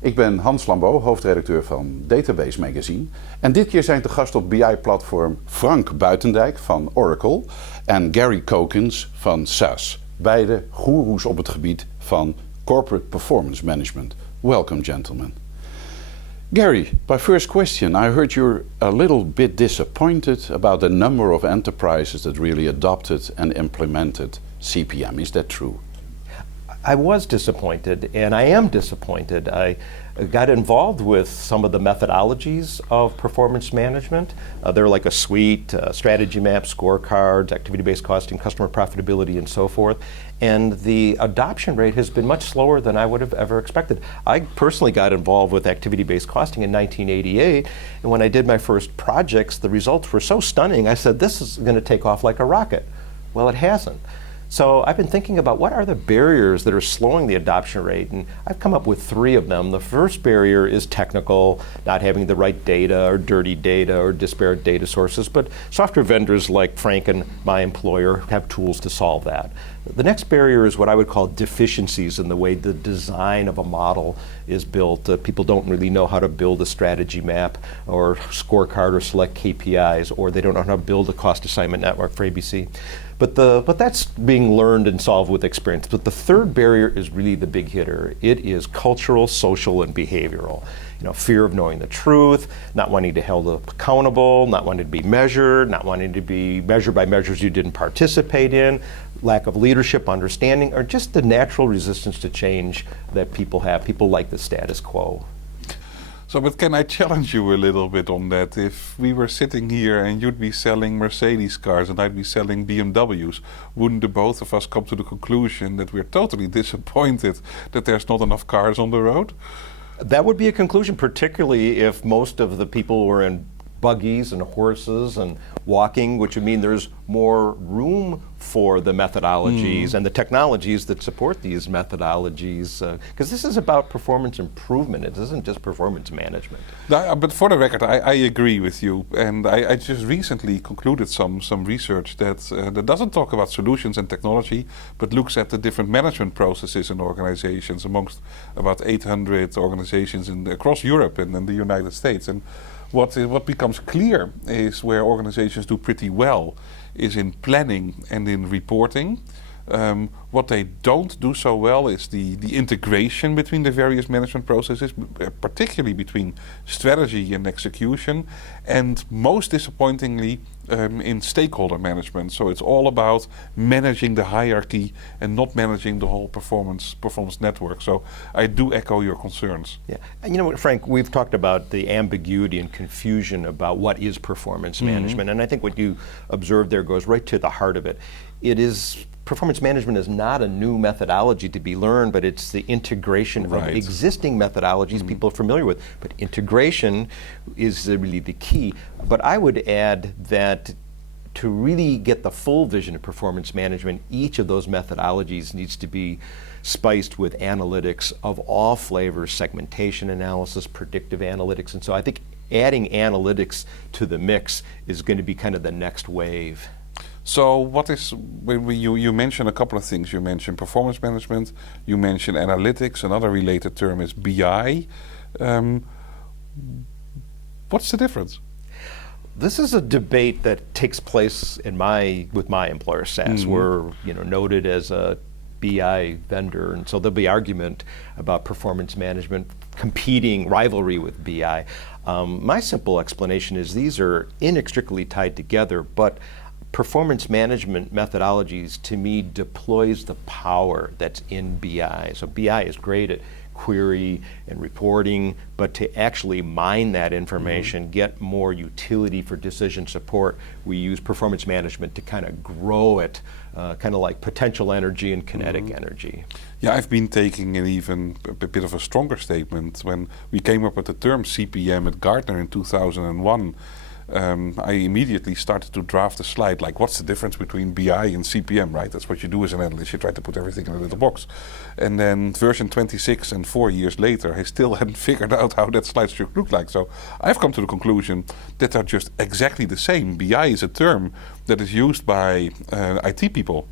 Ik ben Hans Lambeau, hoofdredacteur van Database Magazine. En dit keer zijn te gast op BI-platform Frank Buitendijk van Oracle en Gary Cokins van SAS. Beide goeroes op het gebied van corporate performance management. Welcome, gentlemen. Gary, my first question. I heard you're a little bit disappointed about the number of enterprises that really adopted and implemented CPM. Is that true? I was disappointed, and I am disappointed. I got involved with some of the methodologies of performance management. They're like a suite, strategy maps, scorecards, activity-based costing, customer profitability, and so forth. And the adoption rate has been much slower than I would have ever expected. I personally got involved with activity-based costing in 1988, and when I did my first projects, the results were so stunning, I said, this is going to take off like a rocket. Well, it hasn't. So I've been thinking about what are the barriers that are slowing the adoption rate, and I've come up with 3 of them. The first barrier is technical, not having the right data or dirty data or disparate data sources, but software vendors like Frank and my employer have tools to solve that. The next barrier is what I would call deficiencies in the way the design of a model is built. People don't really know how to build a strategy map or scorecard or select KPIs, or they don't know how to build a cost assignment network for ABC. But that's being learned and solved with experience. But the third barrier is really the big hitter. It is cultural, social, and behavioral. Fear of knowing the truth, not wanting to be held accountable, not wanting to be measured, not wanting to be measured by measures you didn't participate in, lack of leadership, understanding, or just the natural resistance to change that people have. People like the status quo. So, but can I challenge you a little bit on that? If we were sitting here and you'd be selling Mercedes cars and I'd be selling BMWs, wouldn't the both of us come to the conclusion that we're totally disappointed that there's not enough cars on the road? That would be a conclusion, particularly if most of the people were in buggies and horses and walking, which would mean there's more room for the methodologies and the technologies that support these methodologies, because this is about performance improvement. It isn't just performance management. But for the record, I agree with you, and I just recently concluded some research that doesn't talk about solutions and technology, but looks at the different management processes in organizations amongst about 800 organizations across Europe and in the United States. And what becomes clear is where organizations do pretty well is in planning and in reporting. What they don't do so well is the integration between the various management processes, particularly between strategy and execution, and most disappointingly in stakeholder management. So it's all about managing the hierarchy and not managing the whole performance network. So I do echo your concerns. Yeah, and Frank, we've talked about the ambiguity and confusion about what is performance management, and I think what you observed there goes right to the heart of it. Performance management is not a new methodology to be learned, but it's the integration of existing methodologies people are familiar with. But integration is really the key. But I would add that to really get the full vision of performance management, each of those methodologies needs to be spiced with analytics of all flavors, segmentation analysis, predictive analytics. And so I think adding analytics to the mix is going to be kind of the next wave. So you mentioned a couple of things. You mentioned performance management, you mentioned analytics, another related term is BI. What's the difference? This is a debate that takes place with my employer, SAS. We're noted as a BI vendor, and so there'll be argument about performance management competing rivalry with BI. My simple explanation is these are inextricably tied together, but performance management methodologies, to me, deploys the power that's in BI. So BI is great at query and reporting, but to actually mine that information, get more utility for decision support, we use performance management to kind of grow it, kind of like potential energy and kinetic energy. Yeah, I've been taking an even a bit of a stronger statement. When we came up with the term CPM at Gartner in 2001, I immediately started to draft a slide like, what's the difference between BI and CPM, right? That's what you do as an analyst. You try to put everything in a little box. And then version 26 and 4 years later, I still hadn't figured out how that slide should look like. So I've come to the conclusion that they're just exactly the same. BI is a term that is used by IT people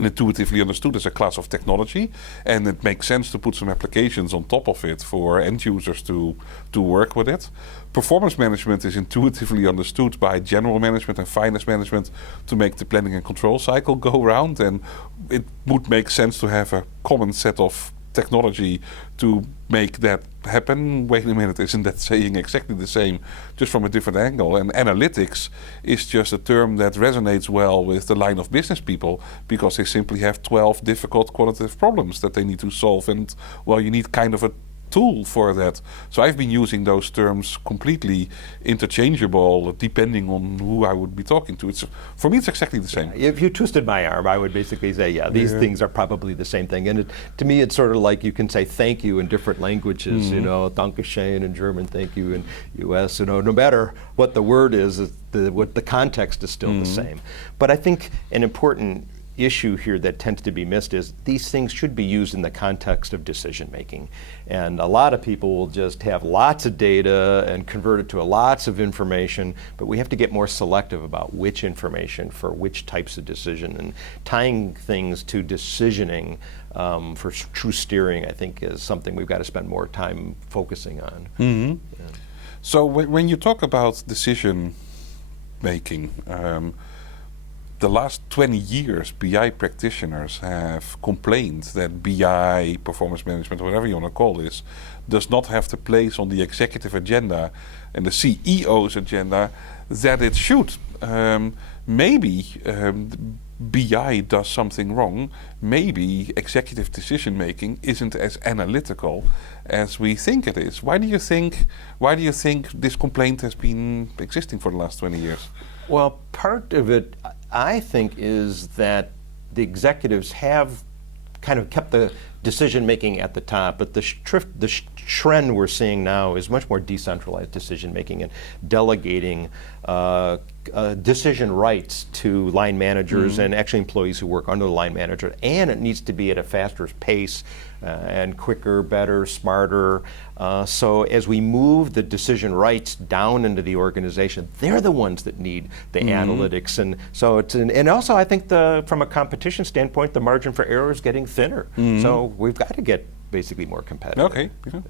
and intuitively understood as a class of technology, and it makes sense to put some applications on top of it for end users to work with it. Performance management is intuitively understood by general management and finance management to make the planning and control cycle go round, and it would make sense to have a common set of technology to make that happen. Wait a minute, isn't that saying exactly the same, just from a different angle? And analytics is just a term that resonates well with the line of business people, because they simply have 12 difficult quantitative problems that they need to solve, and well, you need kind of a tool for that. So I've been using those terms completely interchangeable depending on who I would be talking to. For me, it's exactly the same. If you twisted my arm, I would basically say, these things are probably the same thing. And to me, it's sort of like you can say thank you in different languages, you know, Dankeschön in German, thank you in US, you know, no matter what the word is, what the context is still the same. But I think an important issue here that tends to be missed is these things should be used in the context of decision making. And a lot of people will just have lots of data and convert it to lots of information, but we have to get more selective about which information for which types of decision, and tying things to decisioning for true steering, I think, is something we've got to spend more time focusing on. Yeah. So when you talk about decision making, the last 20 years, BI practitioners have complained that BI, performance management, whatever you want to call this, does not have the place on the executive agenda and the CEO's agenda that it should. Maybe BI does something wrong. Maybe executive decision making isn't as analytical as we think it is. Why do you think this complaint has been existing for the last 20 years? Well, part of it, I think, is that the executives have kind of kept the decision making at the top, but the trend we're seeing now is much more decentralized decision making and delegating decision rights to line managers and actually employees who work under the line manager, and it needs to be at a faster pace and quicker, better, smarter. So as we move the decision rights down into the organization, they're the ones that need the analytics, and so and also I think from a competition standpoint, the margin for error is getting thinner. So we've got to get basically more competitive. Okay. Yeah.